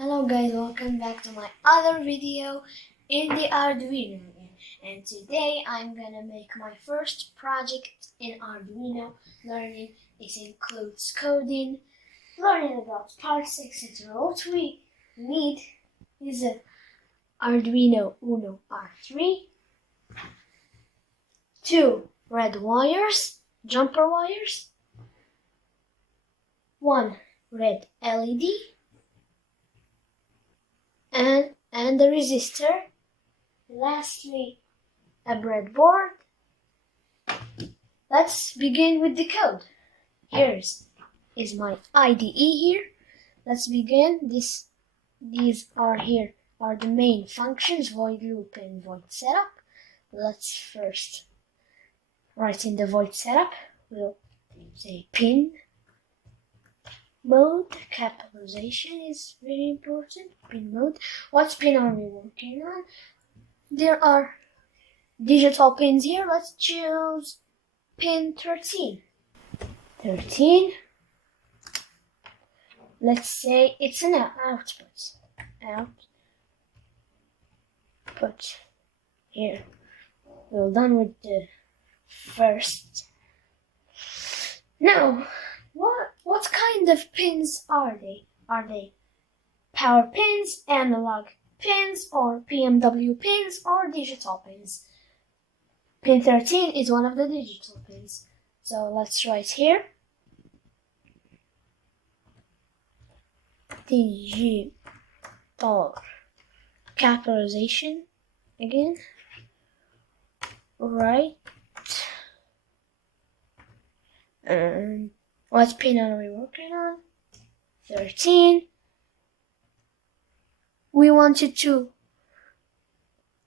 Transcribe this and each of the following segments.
Hello guys, welcome back to my other video in the Arduino, and today I'm gonna make my first project in Arduino learning. It includes coding, learning about parts, etc. What we need is an Arduino Uno R3, 2 red wires, jumper wires, 1 red LED, and a resistor. Lastly, a breadboard. Let's begin with the code. Here is my IDE here. Let's begin. These are the main functions: void loop and void setup. Let's first write in the void setup. We'll say pin mode. Capitalization is very important. Pin mode. What pin are we working on? There are digital pins here. Let's choose pin 13. 13. Let's say it's an output. Output. Here. We're done with the first. Now, what kind of pins are they? Are they power pins, analog pins, or PMW pins, or digital pins? Pin 13 is one of the digital pins. So let's write here. Digital. Capitalization again. Right. And what pin are we working on? 13. We want it to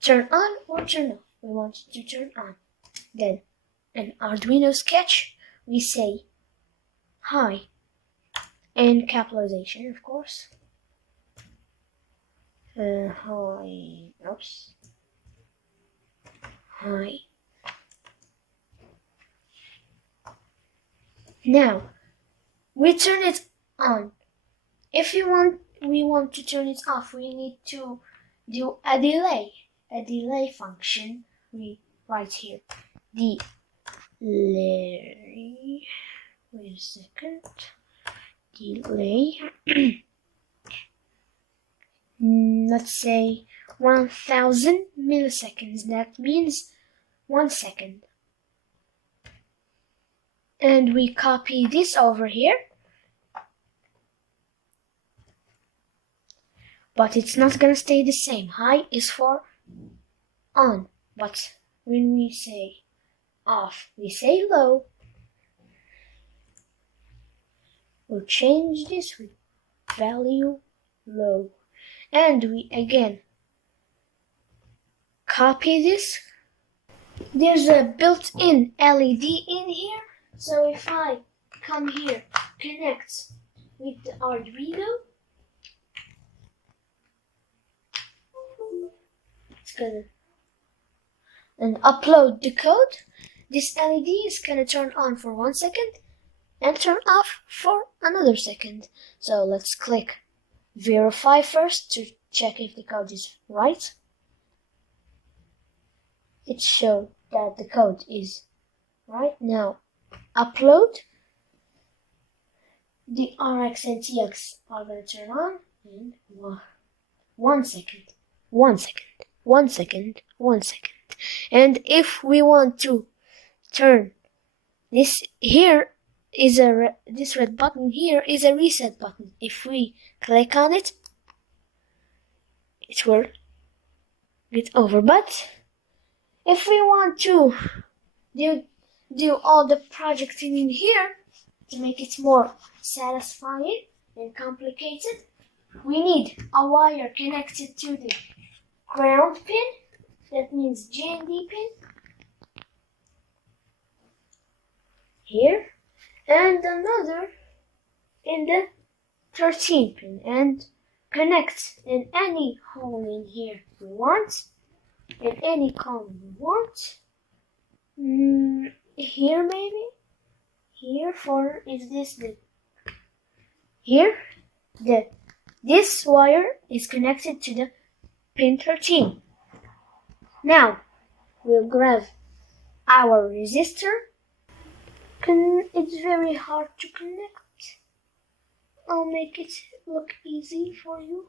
turn on or turn off. We want it to turn on. Then, in Arduino sketch, we say hi, in capitalization, of course. Hi. Oops. Hi. Now, we turn it on. If we want to turn it off, we need to do a delay function. We write here delay. Wait a second. Delay. Let's say 1000 milliseconds. That means 1 second. And we copy this over here. But it's not gonna stay the same. High is for on. But when we say off, we say low. We'll change this with value low. And we again copy this. There's a built-in LED in here. So if I come here, connect with the Arduino, it's gonna and upload the code. This LED is gonna turn on for 1 second and turn off for another second. So let's click verify first to check if the code is right. It showed that the code is right. Now upload. The RX and TX are going to turn on in 1 second, 1 second, 1 second, 1 second. And if we want to turn this, here is this red button here is a reset button. If we click on it, it will get over. But if we want to do all the projects in here to make it more satisfying and complicated, we need a wire connected to the ground pin. That means GND pin here, and another in the 13 pin, and connect in any hole in here we want, in any column we want. Here maybe, here for, is this the, here, the This wire is connected to the pin 13. Now, we'll grab our resistor. It's very hard to connect. I'll make it look easy for you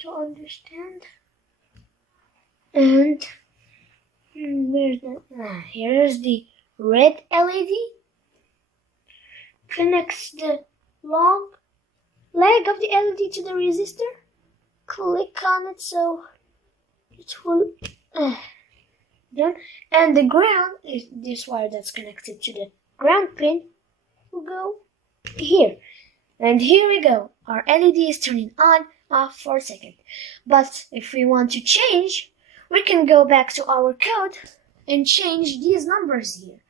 to understand. And here's the red LED. Connects the long leg of the LED to the resistor. Click on it so it will done. And the ground is this wire that's connected to the ground pin will go here. And here we go. Our LED is turning on, off for a second. But if we want to change, we can go back to our code and change these numbers here.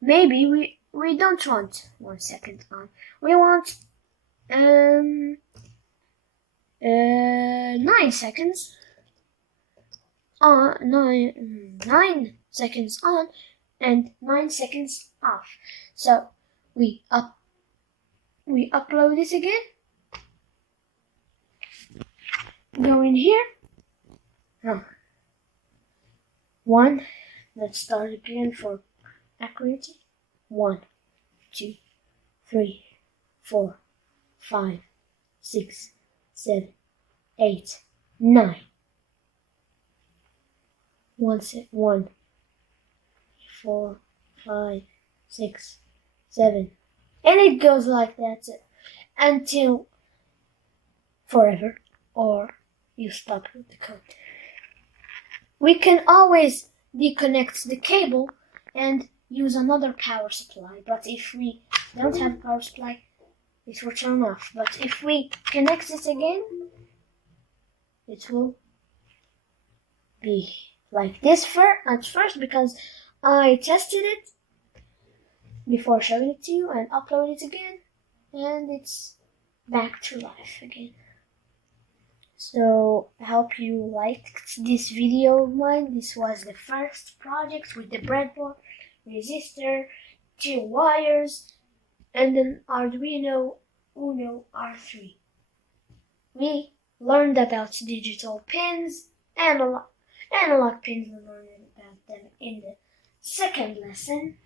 Maybe we don't want 1 second on. We want 9 seconds on, 9 seconds on and 9 seconds off. So we upload this again. Go in here. 1. Let's start again for accuracy. 1, 2, 3, 4, 5, 6, 7, 8, 9. 1, 4, 5, 6, 7. And it goes like that until forever, or you stop with the code. We can always disconnect the cable and use another power supply, but if we don't have a power supply, it will turn off. But if we connect it again, it will be like this at first, because I tested it before showing it to you and upload it again, and it's back to life again. So I hope you liked this video of mine. This was the first project with the breadboard, resistor, 2 wires, and an Arduino Uno R3. We learned about digital pins, analog pins. We learned about them in the second lesson.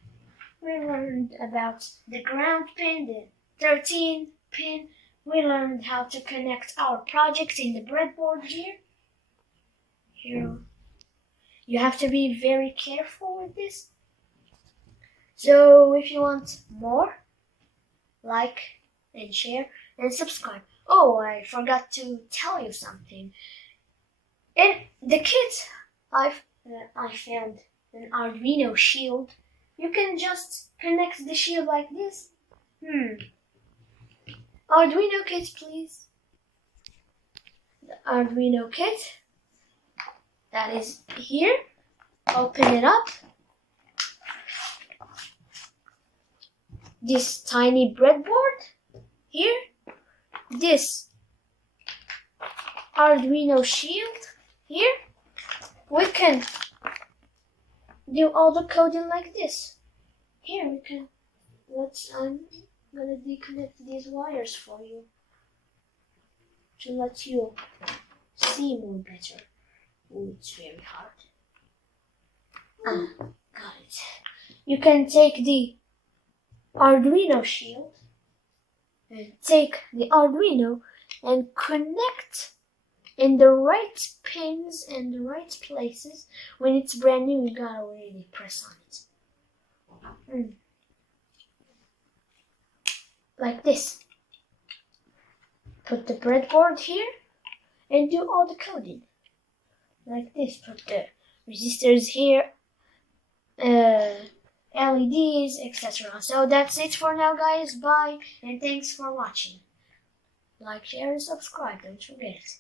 We learned about the ground pin, the 13 pin. We learned how to connect our projects in the breadboard here. You have to be very careful with this. So if you want more, like and share and subscribe. Oh, I forgot to tell you something. In the kit, I found an Arduino shield. You can just connect the shield like this. Arduino kit, please. The Arduino kit that is here. Open it up. This tiny breadboard here. This Arduino shield here. We can do all the coding like this. Here we can. I'm gonna disconnect these wires for you to let you see more better. Oh, it's very hard. Got it. You can take the Arduino shield and take the Arduino and connect in the right pins and the right places. When it's brand new, you gotta really press on it. Like this. Put the breadboard here and do all the coding. Like this. Put the resistors here, LEDs, etc. So that's it for now, guys. Bye, and thanks for watching. Like, share, and subscribe. Don't forget.